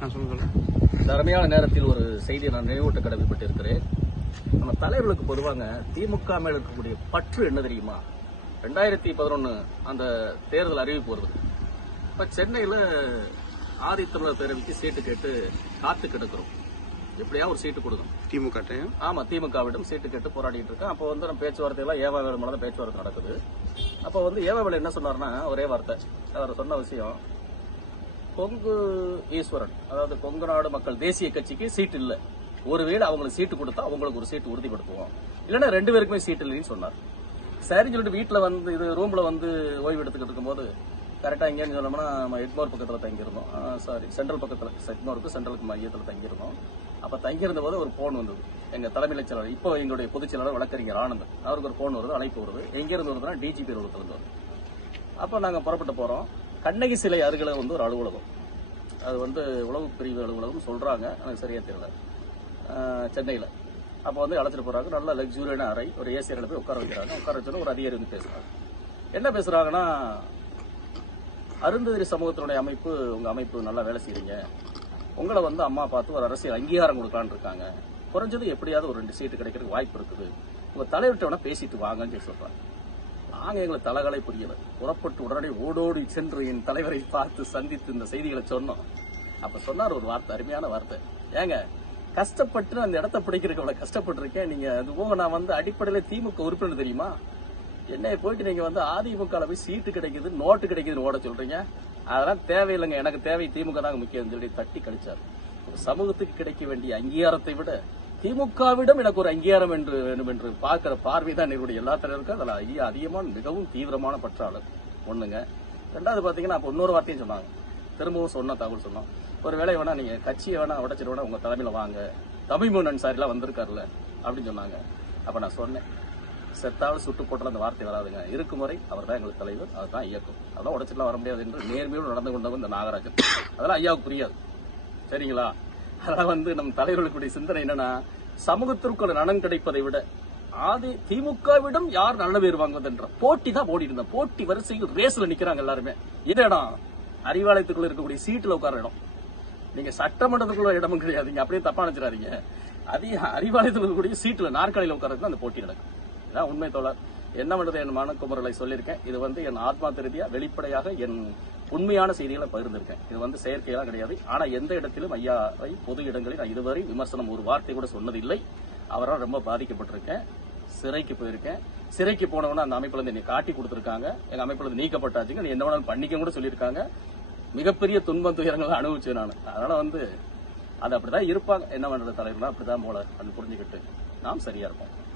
நான் இந்த அருமையான நேரத்தில் ஒரு செய்தியை நான் நினைவூட்ட கடமைப்பட்டிருக்கிறேன். நம்ம தலைவர்களுக்கு பொதுவாங்க திமுக மேல இருக்கக்கூடிய பற்று என்ன தெரியுமா? ரெண்டாயிரத்தி பதினொன்னு அந்த தேர்தல் அறிவிப்பு வருது. இப்ப சென்னையில ஆதித்தமிழர் பேரவைக்கு சீட்டு கேட்டு காத்து கிடக்கிறோம். எப்படியா ஒரு சீட்டு கொடுக்கணும்? திமுக ஆமா திமுகவிடம் சீட்டு கேட்டு போராடிட்டு இருக்கேன். அப்போ வந்து நம்ம பேச்சுவார்த்தை எல்லாம் ஏவா வேலை தான் பேச்சுவார்த்தை நடக்குது. அப்போ வந்து ஏவா வேலை என்ன சொன்னார்னா ஒரே வார்த்தை. அவர் சொன்ன விஷயம் கொங்கு ஈஸ்வரன் அதாவது கொங்கு நாடு மக்கள் தேசிய கட்சிக்கு சீட் இல்லை. ஒருவேளை அவங்களுக்கு சீட்டு கொடுத்தா அவங்களுக்கு ஒரு சீட்டு உறுதிப்படுத்துவோம். இல்லைன்னா ரெண்டு பேருக்குமே சீட் இல்லைன்னு சொன்னார். சரின்னு சொல்லிட்டு வீட்டில் வந்து இது ரூமில் வந்து ஓய்வு எடுத்துக்கிட்டு இருக்கும்போது கரெக்டாக எங்கேன்னு சொன்னோம்னா நம்ம எட்மோர் பக்கத்தில் தங்கியிருந்தோம். சாரி சென்ட்ரல் பக்கத்தில் எட்மோருக்கு சென்ட்ரலுக்கு மையத்தில் தங்கியிருந்தோம். அப்போ தங்கியிருந்த போது ஒரு ஃபோன் வந்தது. எங்கள் தலைமைச் செயலாளர் இப்போ எங்களுடைய பொதுச் செயலாளர் வழக்கறிஞர் ஆனந்த் அவருக்கு ஒரு ஃபோன் வருது அழைப்பு வருது. எங்கேருந்து வருதுன்னா டிஜிபி இருந்து வருது. அப்போ நாங்கள் புறப்பட்டு போகிறோம் கண்ணகி சிலை அருகில் வந்து ஒரு அலுவலகம். அது வந்து உளவு பிரிவு அலுவலகம் சொல்கிறாங்க எனக்கு சரியாக தெரியல. சென்னையில். அப்போ வந்து அழைச்சிட்டு போகிறாங்க நல்ல லக்ஸூரியான அறை. ஒரு ஏசி அறையில் போய் உட்கார வைக்கிறாங்க. உட்கார வச்சோன்னு ஒரு அதிகாரி வந்து பேசுறாங்க என்ன பேசுகிறாங்கன்னா அருந்ததிரி சமூகத்தினுடைய அமைப்பு உங்கள் அமைப்பு நல்லா வேலை செய்கிறீங்க உங்களை வந்து அம்மா பார்த்து ஒரு அரசியல் அங்கீகாரம் கொடுக்கலான்னு இருக்காங்க. குறைஞ்சது எப்படியாவது ஒரு ரெண்டு சீட்டு கிடைக்கிறதுக்கு வாய்ப்பு இருக்குது. உங்கள் தலைவர்கிட்ட வேணால் பேசிட்டு வாங்கன்னு சொல்லி சொல்கிறாங்க நாங்கள் எங்களை தலைகளை புரியலை புறப்பட்டு உடனே ஓடோடி சென்று என் தலைவரை பார்த்து சந்தித்து இந்த செய்திகளை சொன்னோம். அப்போ சொன்னார் ஒரு வார்த்தை அருமையான வார்த்தை. ஏங்க கஷ்டப்பட்டு அந்த இடத்த பிடிக்கிறதுக்கு அவ்வளோ கஷ்டப்பட்டிருக்கேன். நீங்கள் அது போக நான் வந்து அடிப்படையில் திமுக உறுப்பினர் தெரியுமா? என்னை போயிட்டு நீங்கள் வந்து அதிமுகவில் போய் சீட்டு கிடைக்குது நோட்டு கிடைக்குதுன்னு ஓட சொல்கிறீங்க அதெல்லாம் தேவையில்லைங்க. எனக்கு தேவை திமுக தாங்க முக்கியம். சொல்லி தட்டி கழிச்சார். ஒரு சமூகத்துக்கு கிடைக்க வேண்டிய அங்கீகாரத்தை விட திமுகவிடம் எனக்கு ஒரு அங்கீகாரம் என்று வேண்டும் என்று பார்க்கிற பார்வை தான் என்னுடைய எல்லா தலைவருக்கும். அதில் ஐயா அதிகமான மிகவும் தீவிரமான பற்றாளர். ஒண்ணுங்க. ரெண்டாவது பாத்தீங்கன்னா அப்ப இன்னொரு வார்த்தையும் சொன்னாங்க. திரும்பவும் சொன்ன தகவல் சொன்னோம். ஒரு வேளை வேணா நீங்க கட்சியை வேணா உடச்சிட்டு வேணா உங்க தலைமையில வாங்க. தமிழ்மூனன் சார் எல்லாம் வந்திருக்காருல்ல அப்படின்னு சொன்னாங்க. அப்ப நான் சொன்னேன். செத்தாலும் சுட்டு போட்டுற அந்த வார்த்தை வராதுங்க. இருக்கும் வரை அவர் தான் எங்களுக்கு தலைவர். அதுதான் இயக்கம். அதெல்லாம் உடச்சிட்டுலாம் வர முடியாது என்று நேர்மையோடு நடந்து கொண்டவங்க இந்த நாகராஜன். அதெல்லாம் ஐயாவுக்கு புரியாது. சரிங்களா? அதெல்லாம் வந்து நம் தலைவர்களுக்குடைய சிந்தனை என்னன்னா சமூகத்திற்கு ஒரு நலன் கிடைப்பதை விட ஆதி திமுகவிடம் யார் நல்ல பேர் வாங்குவதுன்ற போட்டி தான் ஓடி இருந்தோம் போட்டி வரிசையில் ரேஸ்ல நிக்கிறாங்க எல்லாருமே. இது இடம் அறிவாலயத்துக்குள்ள இருக்கக்கூடிய சீட்டுல உட்கார இடம். நீங்க சட்டமன்றத்துக்குள்ள இடமும் கிடையாது நீங்க அப்படியே தப்பா நினைச்சிடாதீங்க. அதிக அறிவாலயத்தில் இருக்கக்கூடிய சீட்டுல நாற்காலியில உட்கார்றது அந்த போட்டி நடக்கும். இதான் உண்மை தோழர். என்ன பண்ணுறது என் மனக்குமரலை சொல்லியிருக்கேன். இது வந்து என் ஆத்மா திருதியா வெளிப்படையாக என் உண்மையான செய்திகளை பகிர்ந்திருக்கேன். இது வந்து செயற்கையெல்லாம் கிடையாது. ஆனா எந்த இடத்திலும் ஐயாவை பொது இடங்களில் நான் இதுவரை விமர்சனம் ஒரு வார்த்தை கூட சொன்னதில்லை. அவரால் ரொம்ப பாதிக்கப்பட்டிருக்கேன். சிறைக்கு போயிருக்கேன். சிறைக்கு போனவன அந்த அமைப்புல இருந்து காட்டி கொடுத்துருக்காங்க. எங்க அமைப்புல இருந்து நீக்கப்பட்டாச்சுங்க. நீ என்ன வேணாலும் பண்ணிக்க கூட சொல்லியிருக்காங்க. மிகப்பெரிய துன்பம் துயரங்களை அனுபவிச்சேன் நான். அதனால வந்து அது அப்படிதான் இருப்பாங்க. என்ன பண்றது தலைவர்களா? அப்படிதான் போல. அது புரிஞ்சுக்கிட்டு நாம் சரியா இருப்போம்.